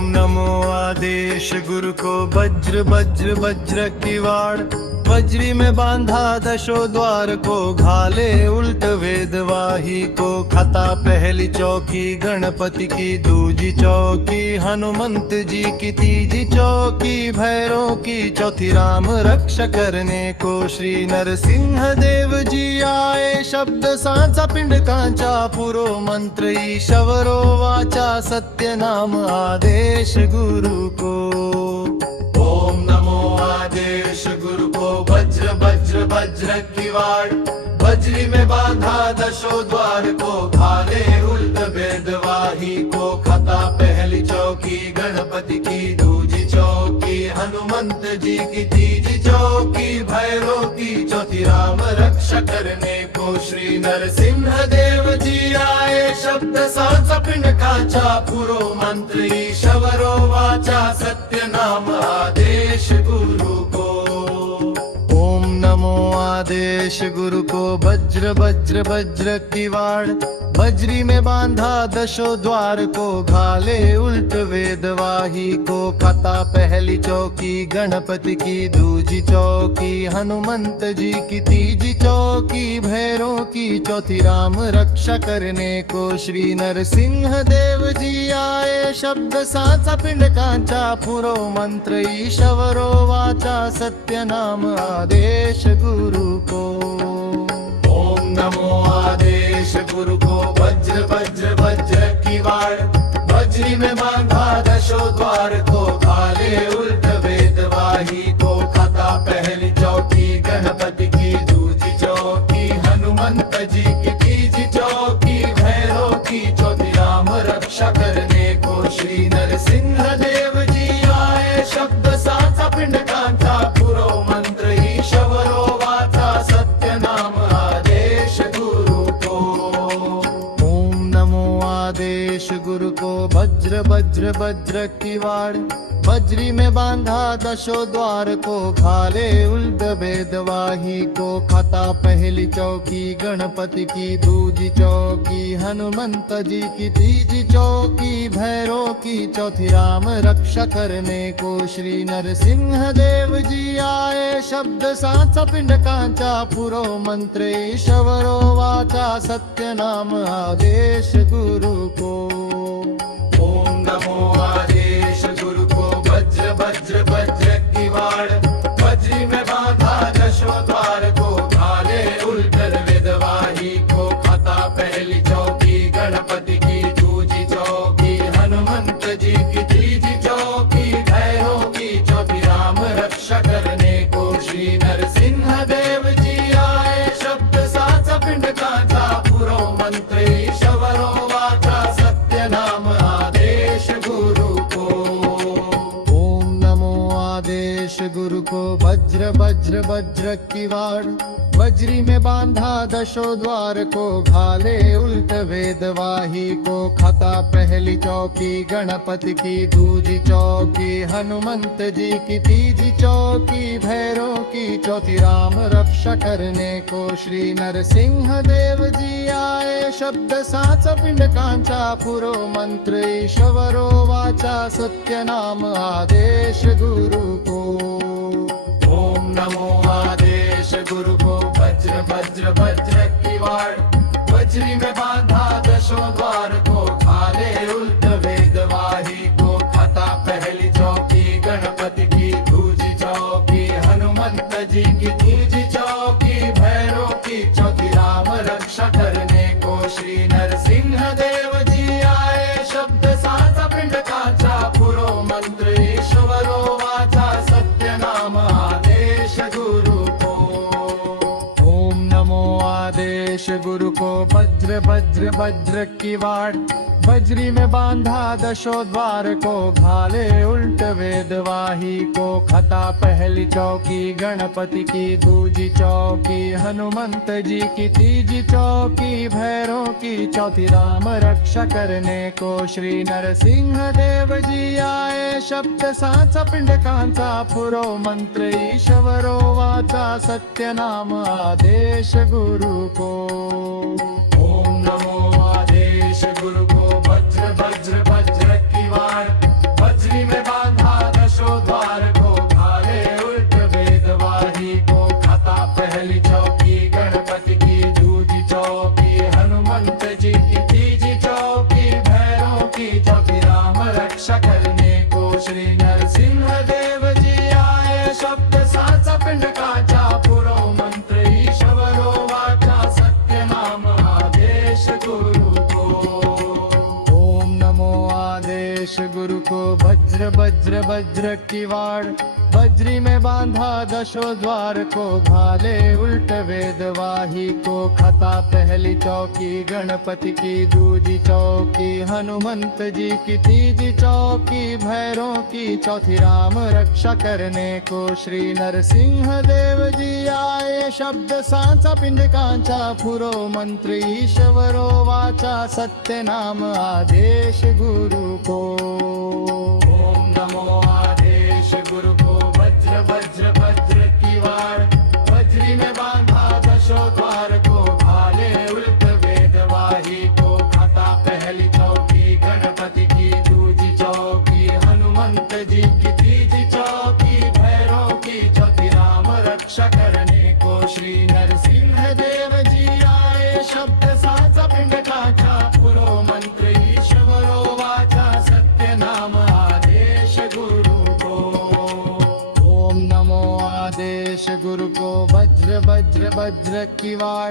ओम नमो आदेश गुरु को वज्र वज्र वज्र की वाड़, वज्री में बांधा दशो द्वार को, घाले उल्ट वेदवाही को। खता पहली चौकी गणपति की, दूजी चौकी हनुमंत जी की, तीजी चौकी भैरों की, चौथी राम रक्षा करने को श्री नरसिंह देव जी आए। शब्द सांचा पिंड कांचा पुरो मंत्र ईश्वरो वाचा, सत्य नाम आदेश गुरु को। ओम नमो आदेश गुरु को वज्र वज्र वज्र की वाड़, वज्री में बांधा दशो द्वार को, घाले उल्ट वेदवाही को। खता पहली चौकी गणपति की, दूजी चौकी हनुमंत जी की, तीजी चौकी भैरों की, चौथी राम रक्षा करने को श्री नरसिंह देव जी आए। शब्द सांचा पिंड कांचा पुरो मंत्र ईश्वरो वाचा, सत्य नाम आदेश गुरु को। ओम नमो आदेश गुरु को वज्र वज्र वज्र की वाड़, वज्री में बांधा दशो द्वार को, घाले उल्ट वेदवाही को। खता पहली चौकी गणपति की, दूजी चौकी हनुमंत जी की, तीजी चौकी भैरों की, चौथी राम रक्षा करने को श्री नरसिंह देव जी आए। शब्द सांचा पिंड कांचा पुरो मंत्र ईश्वरो वाचा, सत्य नाम आदेश गुरु को। ओम नमो आदेश गुरु को वज्र वज्र वज्र की वाड़, वज्री में बांधा दशो द्वार को, घाले उल्ट वेदवाही को। खता पहली चौकी गणपति की, दूजी चौकी हनुमंत जी की, तीजी चौकी भैरों की, चौथी राम रक्षा करने को श्री नरसिंह देव जी आए। शब्द सांचा पिंड कांचा पुरो मंत्र ईश्वरो वाचा, सत्य नाम आदेश गुरु को। ओम नमो आदेश गुरु को वज्र वज्र वज्र की वाड़, वज्री में बांधा दशो द्वार को, घाले उल्ट वेदवाही को। खता पहली चौकी गणपति की, दूजी चौकी हनुमंत जी की, तीजी चौकी भैरों की, चौथी राम रक्षा करने को श्री नरसिंह देव जी आए। शब्द सांचा पिंड कांचा पुरो मंत्र ईश्वरो वाचा, सत्य नाम आदेश गुरु को। ओम नमो आदेश गुरु को वज्र वज्र वज्र की वाड़, वज्री में बांधा दशो द्वार को, घाले उल्ट वेदवाही को। खता पहली चौकी गणपति की, दूजी चौकी हनुमंत जी की, तीजी चौकी भैरों की, चौथी राम रक्षा करने को श्री नरसिंह देव जी आए। शब्द सांचा पिंड कांचा पुरो मंत्र ईश्वरो वाचा, सत्य नाम आदेश गुरु को। ओम नमो आदेश गुरु को वज्र वज्र वज्र की वाड़, वज्री में बांधा दशो द्वार को, घाले उल्ट वेदवाही को। खता पहली चौकी गणपति की, दूजी चौकी हनुमंत जी की, तीजी चौकी भैरों की, चौथी राम रक्षा करने को श्री नरसिंह देव जी आए। शब्द सांचा पिंड कांचा पुरो मंत्र ईश्वरो वाचा, सत्य नाम आदेश गुरु को। ओम नमो आदेश गुरु को वज्र वज्र वज्र की वाड़, वज्री में बांधा दशो द्वार को, घाले उल्ट वेदवाही को। खता पहली चौकी गणपति की, दूजी चौकी हनुमंत जी की, तीजी चौकी भैरों की, चौथी राम रक्षा करने को श्री नरसिंह देव जी आए। शब्द सांचा पिंड कांचा पुरो मंत्र ईश्वरो वाचा, सत्य नाम आदेश गुरु को। ओम नमो आदेश गुरु को वज्र वज्र वज्र की वाड़, वज्री में बांधा दशो द्वार को, घाले उल्ट वेदवाही को। खता पहली चौकी गणपति की, दूजी चौकी हनुमंत जी की, तीजी चौकी भैरों की, चौथी राम रक्षा करने को श्री नरसिंह देव जी आए। शब्द सांचा पिंड कांचा पुरो मंत्र ईश्वरो वाचा, सत्य नाम आदेश गुरु को। ओम नमो आदेश गुरु को वज्र वज्र वज्र की वाड़, वज्र वज्र किवाड़ बजरी में बांधा दशो द्वार को घाले उल्ट वेदवाही को खता पहली चौकी गणपति की दूजी चौकी हनुमंत जी की तीजी चौकी भैरों की चौथी राम रक्षा करने को श्री नरसिंह देव जी आए शब्द सांचा पिंड कांचा पुरो मंत्र ईश्वरो वाचा सत्य नाम आदेश गुरु को ओम नमो आदेश गुरु को वज्र वज्र वज्र किवाड़ बजरी में बांधा दशो द्वार को भाले उल्ट वेदवाही को खता पहली चौकी गणपति की दूजी चौकी हनुमंत जी की तीजी चौकी भैरों की चौथी राम रक्षा करने को श्री नरसिंह देव जी आए शब्द साचा पिंड काचा पुरो मंत्र ईश्वरो वाचा सत्य नाम आदेश गुरु को ओम नमो आदेश गुरु को वज्र वज्र वज्र किवाड़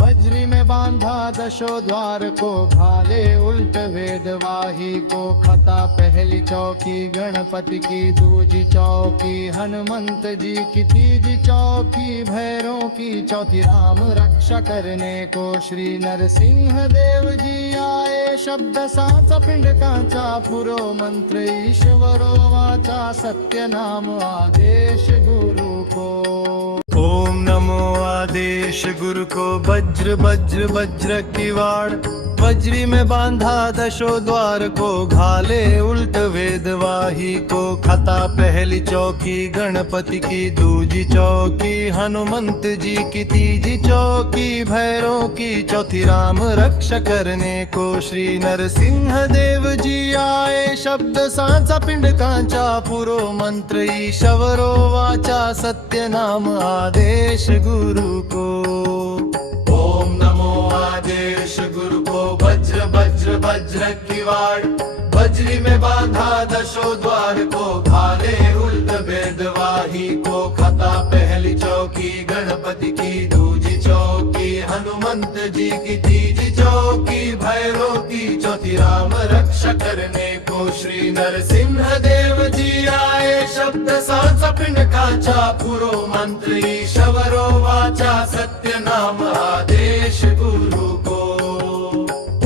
बजरी में बांधा दशो द्वार को भाले उल्ट वेदवाही को खता पहली चौकी गणपति की दूजी चौकी हनुमंत जी की तीजी चौकी भैरों की चौथी राम रक्षा करने को श्री नरसिंह देव जी आए शब्द साचा पिंड कांचा पुरो मंत्र ईश्वरो वाचा सत्य नाम आदेश गुरु को ओम नमो आदेश गुरु को वज्र वज्र वज्र किवाड़ बजरी में बांधा दशो द्वार को घाले उल्ट वेदवाही को खता पहली चौकी गणपति की दूजी चौकी हनुमंत जी की तीजी चौकी भैरों की चौथी राम रक्षा करने को श्री नरसिंह देव जी आए शब्द सांचा पिंड कांचा पुरो मंत्र ईश्वरो वाचा सत्य नाम आदेश गुरु को ओम नमो आदेश गुरु को वज्र वज्र वज्र किवाड़ बजरी में बांधा दशो द्वार को घाले उल्ट वेदवाही को खता पहली चौकी गणपति की दूजी चौकी हनुमंत जी की तीजी चौकी भैरों की चौथी राम रक्षा करने को श्री नरसिंह देव जी आए शब्द सांचा पिंड काचा पुरो मंत्र ईश्वरो वाचा सत्य नाम आदेश गुरु को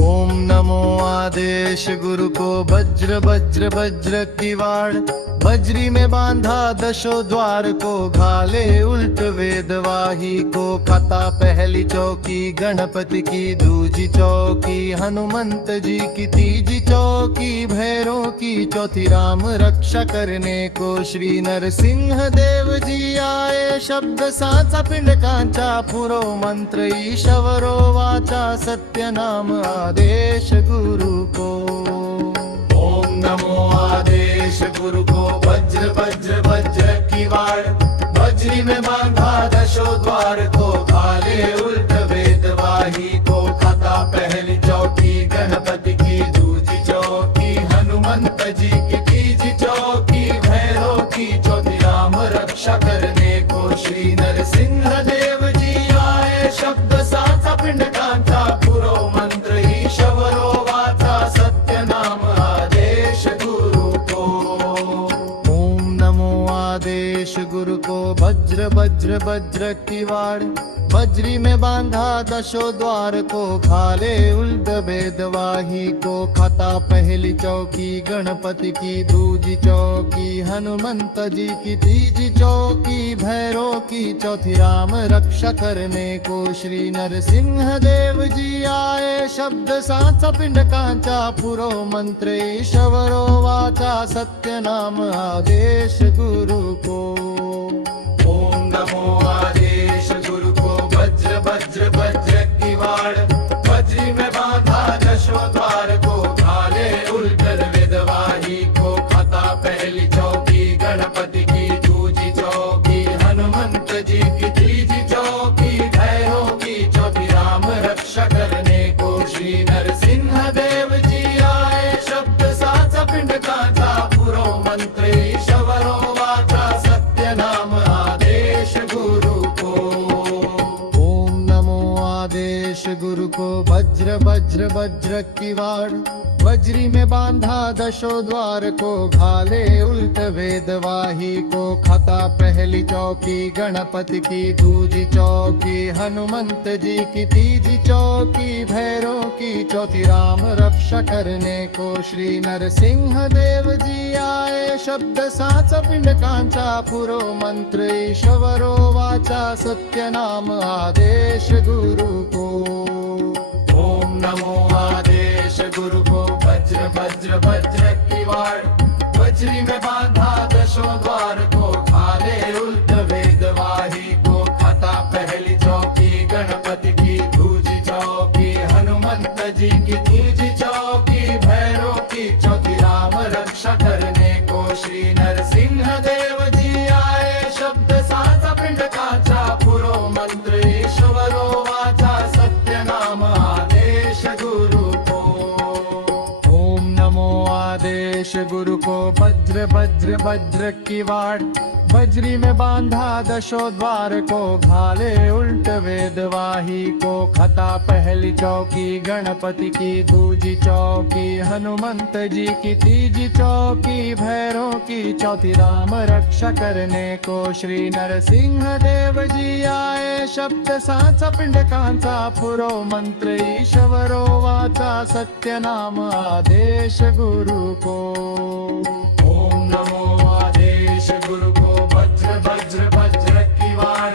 ओम नमो आदेश गुरु को वज्र वज्र वज्र किवाड़ बजरी में बांधा दशो द्वार को घाले उल्ट वेदवाही को खता पहली चौकी गणपति की दूजी चौकी हनुमंत जी की तीजी चौकी भैरों की चौथी राम रक्षा करने को श्री नरसिंह देव जी आए शब्द सांचा पिंड कांचा पुरो मंत्र ईश्वरो वाचा सत्य नाम आदेश गुरु को ओम नमो आदेश गुरु को वज्र वज्र वज्र किवाड़ बजरी में बांधा दशो द्वार को घाले उल्ट वेदवाही को खता पहली चौकी गणपति की दूजी चौकी हनुमंत जी की तीजी चौकी भैरों की चौथी राम रक्षा करने को श्री नरसिंह देव जी आए शब्द सांचा पिंड कांचा पुरो मंत्र ईश्वरो वाचा सत्य नाम आदेश गुरु को ओम नमो आदेश गुरु को वज्र वज्र वज्र किवाड़ बजरी में बांधा दशो द्वार को घाले उल्ट वेदवाही को खता पहली चौकी गणपति की दूजी चौकी हनुमंत जी की तीजी चौकी भैरों की चौथी राम रक्षा करने को श्री नरसिंह देव जी आए शब्द सांचा पिंड कांचा पुरो मंत्र ईश्वरो वाचा सत्य नाम आदेश गुरु को ओम नमो आदेश गुरु को वज्र वज्र वज्र किवाड़ बजरी में बांधा दशो द्वार को घाले उल्ट वेदवाही को खता पहली चौकी गणपति की दूजी चौकी हनुमंत जी की तीजी चौकी भैरों की चौथी राम रक्षा करने को श्री नरसिंह देव जी आए शब्द सांचा पिंड कांचा पुरो मंत्र ईश्वरो वाचा सत्य नाम आदेश गुरु को ओम नमो आदेश गुरु को वज्र वज्र वज्र किवाड़ बजरी में बांधा दशो द्वार को, घाले उल्ट वेदवाही को। खाता पहली चौकी गणपति की, दूजी चौकी हनुमंत जी की, तीजी चौकी भैरव की, चौथी राम रक्षा करने को श्री नरसिंह देव जी आए। शब्द साच पिंडकांचा पुरो मंत्र, ईश्वरो वाचा सत्य नाम आदेश गुरु को। ओम नमो आदेश गुरु को। वज्र वज्र वज्र की वाड़, बजरी में बांधा दशो द्वार को, घाले उल्ट वेदवाही को। खाता पहली चौकी गणपति की, दूजी चौकी हनुमंत जी की, तीजी चौकी भैरव की, चौथी राम रक्षा करने को श्री नरसिंह देव जी आए। शब्द साचा पिंडकाचा पुरो मंत्र, ईश्वरो वाचा सत्य नाम आदेश गुरु को। ओम नमो आदेश गुरु को। वज्र वज्र वज्र की वाड़, बजरी में बांधा दशो द्वार को, घाले उल्ट वेदवाही को। खाता पहली चौकी गणपति की, दूजी चौकी हनुमंत जी की, तीजी चौकी भैरव की, चौथी राम रक्षा करने को श्री नरसिंह देव जी आए। शब्द साचा पिंडकांचा पुरो मंत्र, ईश्वरो वाचा सत्य नाम आदेश गुरु को। ओम नमो आदेश गुरु को। वज्र वज्र वज्र की वाड़,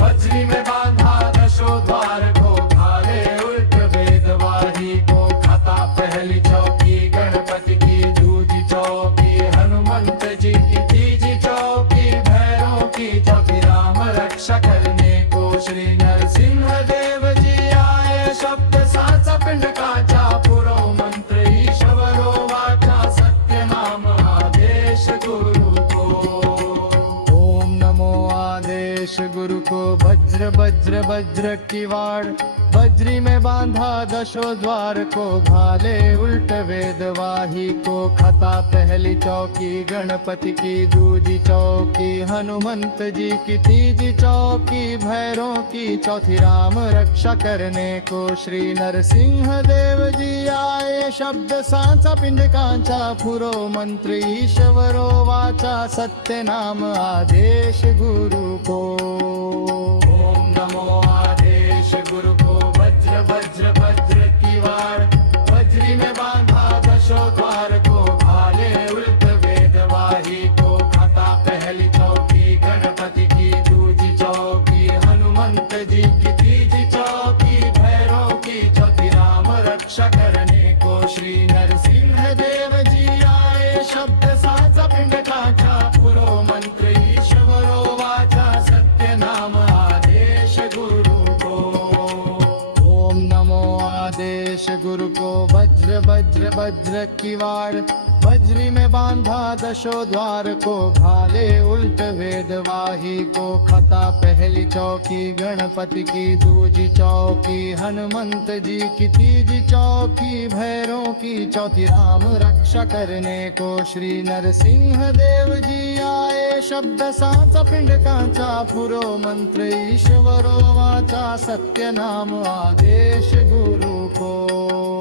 बजरी में बांधा दशो द्वार को, घाले उल्ट वेदवाही को। खाता पहली चौकी गणपति की, दूजी चौकी हनुमंत जी की, तीजी चौकी भैरव की, चौथी राम रक्षा करने को श्री नरसिंह देव जी आए। शब्द साचा पिंडकाचा पुरो मंत्र, ईश्वरो वाचा सत्य नाम आदेश गुरु को। ओम नमो आदेश गुरु को। वज्र वज्र वज्र की वाड़, बजरी में बांधा दशो द्वार को, घाले उल्ट वेदवाही को। खाता पहली चौकी गणपति की, दूजी चौकी हनुमंत जी की, तीजी चौकी भैरव की, चौथी राम रक्षा करने को श्री नरसिंह देव जी आए। शब्द साचा पिंडकांचा पुरो मंत्र, ईश्वरो वाचा सत्य नाम आदेश गुरु को। ओम नमो आदेश गुरु को। वज्र वज्र वज्र की वाड़, बजरी में बांधा दशो द्वार को, घाले उल्ट वेदवाही को। खाता पहली चौकी गणपति की, दूजी चौकी हनुमंत जी की, तीजी चौकी भैरव की, चौथी राम रक्षा करने को श्री नरसिंह देव जी आए। शब्द साचा पिंडकाचा पुरो मंत्र, ईश्वरो वाचा सत्य नाम आदेश गुरु को। ओम नमो आदेश गुरु को। वज्र वज्र वज्र की वाड़, बजरी में बांधा दशो द्वार को, घाले उल्ट वेदवाही को। खाता पहली चौकी गणपति की, दूजी चौकी हनुमंत जी की, तीजी चौकी भैरव की, चौथी राम रक्षा करने को श्री नरसिंह देव जी आए। शब्द साचा पिंडकांचा पुरो मंत्र, ईश्वरो वाचा सत्य नाम आदेश गुरु को।